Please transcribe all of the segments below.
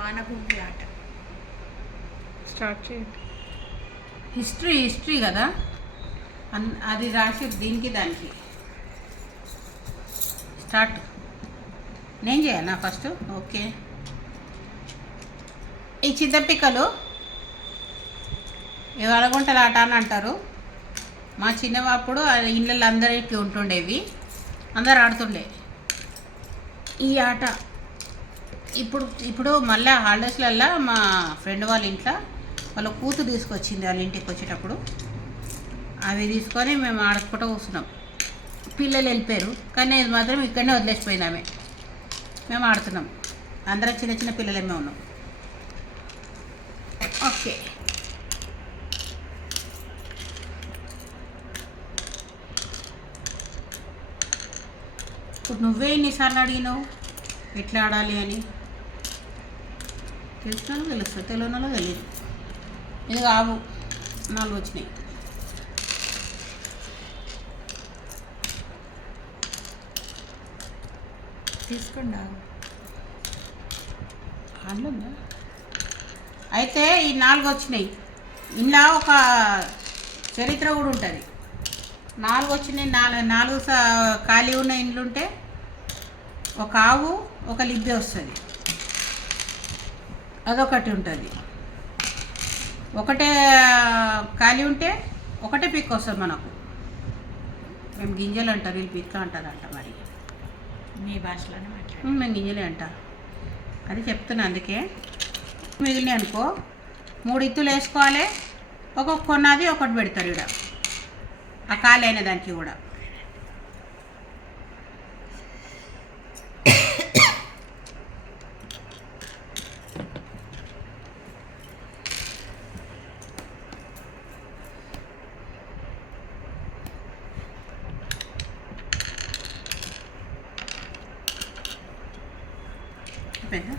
వానగుండి ఆట స్టార్ట్ చేయండి. హిస్టరీ కదా అది రాసి దీనికి దానికి స్టార్ట్. నేను చేయాలా ఫస్ట్? ఓకే. ఈ చింతపిక్కలు వలగుంటల ఆట అని అంటారు. మా చిన్నప్పుడు ఇళ్ళల్లో అందరికీ ఉంటుండేవి, అందరు ఆడుతుండే ఈ ఆట. ఇప్పుడు మళ్ళీ హాలిడేస్లల్లో మా ఫ్రెండ్ వాళ్ళ ఇంట్లో వాళ్ళ కూతురు తీసుకొచ్చింది. వాళ్ళ ఇంటికి వచ్చేటప్పుడు అవి తీసుకొని మేము ఆడుకుంటూ కూర్చున్నాం. పిల్లలు వెళ్ళిపోయారు, కానీ ఇది మాత్రం ఇక్కడనే వదిలేసిపోయింది ఆమె. మేము ఆడుతున్నాం, అందరం చిన్న చిన్న పిల్లలేమే ఉన్నాం. ఓకే. ఇప్పుడు నువ్వే ఎన్నిసార్లు అడిగినావు ఎట్లా ఆడాలి అని? తెలుసు తెలుస్తుంది, తెలియనలో తెలియదు. ఇది కావు, 4 వచ్చినాయి. తీసుకోండి. అందుందా? అయితే ఈ 4 వచ్చినాయి. ఇలా ఒక చరిత్ర కూడా ఉంటుంది. 4 వచ్చినాయి. 4 ఖాళీ ఉన్న ఇండ్లు ఉంటే ఒక ఆవు ఒక లిబ్బే వస్తుంది, అదొకటి ఉంటుంది. ఒకటే ఖాళీ ఉంటే ఒకటే పిక్ వస్తుంది మనకు. మేము గింజలు అంటారు, వీళ్ళు పిక్క అంటారంట. మరి మీ భాషలోనే మాట్లాడు. మేము గింజలే అంట, అది చెప్తున్నా. అందుకే మిగిలిన అనుకో 3 ఇత్తులు వేసుకోవాలి, ఒక్కొక్క కొన్నది ఒకటి పెడతారు ఇక్కడ ఆ ఖాళీ అయిన దానికి కూడా. పెద్ద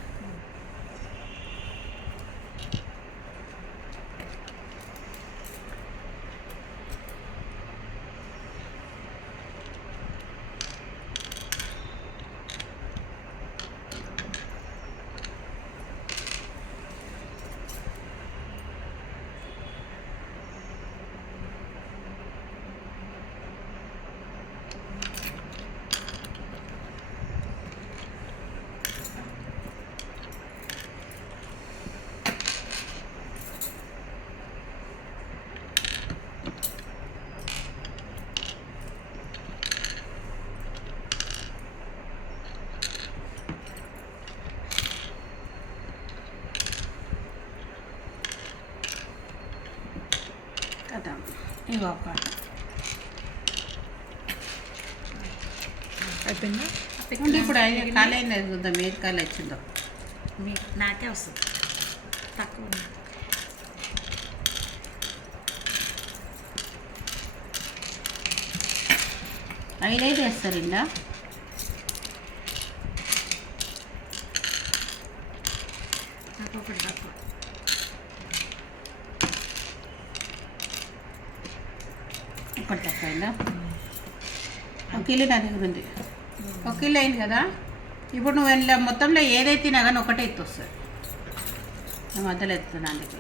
కదా. ఇవి ఒక అయిపోయిందా? ఇప్పుడు ఖాళీ అయింది, అది చూద్దాం ఏది ఖాళీ వచ్చిందో. నాకే వస్తుంది తక్కువ. 5 వేస్తారు ఇలా. నాకు ఒకటి తక్కువ. ఒకటి తక్కువ అయిందా? 1 కిలో నా దగ్గర ఉంది. 1 కిలో అయింది కదా. ఇప్పుడు నువ్వు మొత్తంలో ఏదైతే తినా కానీ ఒకటే ఎత్తు వస్తుంది. నేను మధ్యలో ఎత్తుతున్నా అందుకే.